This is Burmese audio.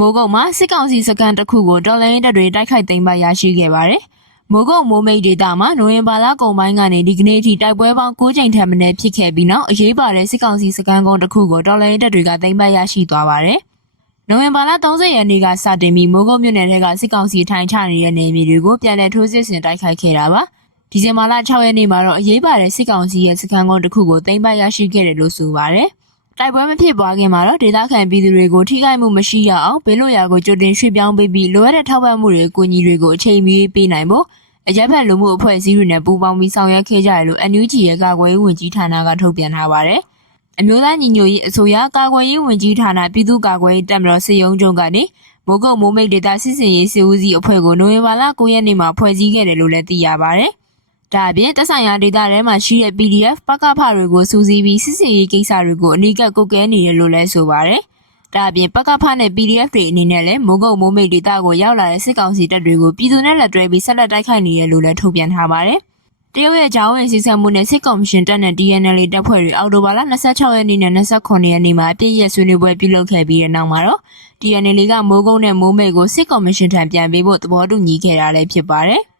မိုးကုတ်မှာစစ်ကောင်စီစခန်းတစ်ခုကိုတော်လိုင်းတပ်တွေတိုက်ခိုက်သိမ်းပိုက်ရရှိခဲ့ပါတယ်။မိုးကုတ်မိုးမိတ်ဒေသမှာနိုဝင်ဘာလကုန်ပိုင်းကနေဒီကနေ့ထိတိုက်ပွဲပေါင်း9ကြိမ်ထက်မနည်းဖြစ်ခဲ့ပြီးနောက်အရေးပါတဲ့စစ်ကောင်စီစခန်းကုန်းတစ်ခုကိုတော်လိုင်းတပ်တွေကသိမ်းပိုက်ရရှိသွားပါတယ်။နိုဝင်ဘာလ30ရက်နေ့ကစတင်ပြီးမိုးကုတ်မြို့နယ်ထဲကစစ်ကောင်စီထိုင်ချနေတဲ့နေမြေတွေကိုပြန်လည်ထိုးစစ်ဆင်တိုက်ခိုက်ခဲ့တာပါ။ဒီဇင်ဘာလ6ရက်နေ့မှာတော့အရေးပါတဲ့စစ်ကောင်စီရဲ့စခန်းကုန်းတစ်ခုကိုသိမ်းပိုက်ရရှိခဲ့တယ်လို့ဆိုပါတယ်။ တိုက်ပွဲမဖြစ်ပွားခင်မှာတော့ဒေသခံပြည်သူတွေကိုထိခိုက်မှုမရှိရအောင်ဘေးလွတ်ရာကိုကြိုတင်ရွှေ့ပြောင်းပေးပြီးလိုအပ်တဲ့ထောက်ပံ့မှုတွေအကူအညီတွေကိုအချိန်မီပေးနိုင်ဖို့အကြမ်းဖက်လူမှုအဖွဲ့အစည်းတွေနဲ့ပူးပေါင်းပြီးဆောင်ရွက်ခဲ့ကြရလို့ NUG ရဲ့ကာကွယ်ရေးဝန်ကြီးဌာနကထုတ်ပြန်ထားပါတယ်။အမျိုးသားညီညွတ်ရေးအစိုးရကာကွယ်ရေးဝန်ကြီးဌာနပြည်သူ့ကာကွယ်ရေးတပ်မတော်စစ်ရုံးချုပ်ကနေမိုးကုတ်မိုးမိတ်ဒေတာစစ်စင်ရေးစီဦးစီးအဖွဲ့ကိုနိုဝင်ဘာလ9ရက်နေ့မှာဖွဲ့စည်းခဲ့တယ်လို့လည်းသိရပါတယ်။ ဒါအပြင်တက်ဆိုင်ရာဒေတာထဲမှာရှိတဲ့ PDF ပကဖတွေကိုစူးစီးပြီးစစ်စင်ရေးကိစ္စတွေကိုအနီးကပ်ကုတ်ကဲနေတယ်လို့လည်းဆိုပါတယ်။ဒါအပြင်ပကဖနဲ့ PDF တွေအနေနဲ့လည်းမိုးကုတ်မိုးမိတ်ဒေတာကိုရောက်လာတဲ့စစ်ကောင်စီတပ်တွေကိုပြည်သူနဲ့လက်တွဲပြီးဆက်လက်တိုက်ခိုက်နေတယ်လို့လည်းထုတ်ပြန်ထားပါတယ်။တရုတ်ရဲ့ဂျောင်းဝင်စီစံမှုနဲ့စစ်ကော်မရှင်တပ်နဲ့ DNL တပ်ဖွဲ့တွေအောက်တိုဘာလ26ရက်နေ့နဲ့29ရက်နေ့မှာအပြည့်ရဲ့ဆွေးနွေးပွဲပြုလုပ်ခဲ့ပြီးတဲ့နောက်မှာတော့ DNL ကမိုးကုတ်နဲ့မိုးမိတ်ကိုစစ်ကော်မရှင်ထံပြန်ပေးဖို့သဘောတူညီခဲ့တာလည်းဖြစ်ပါတယ်။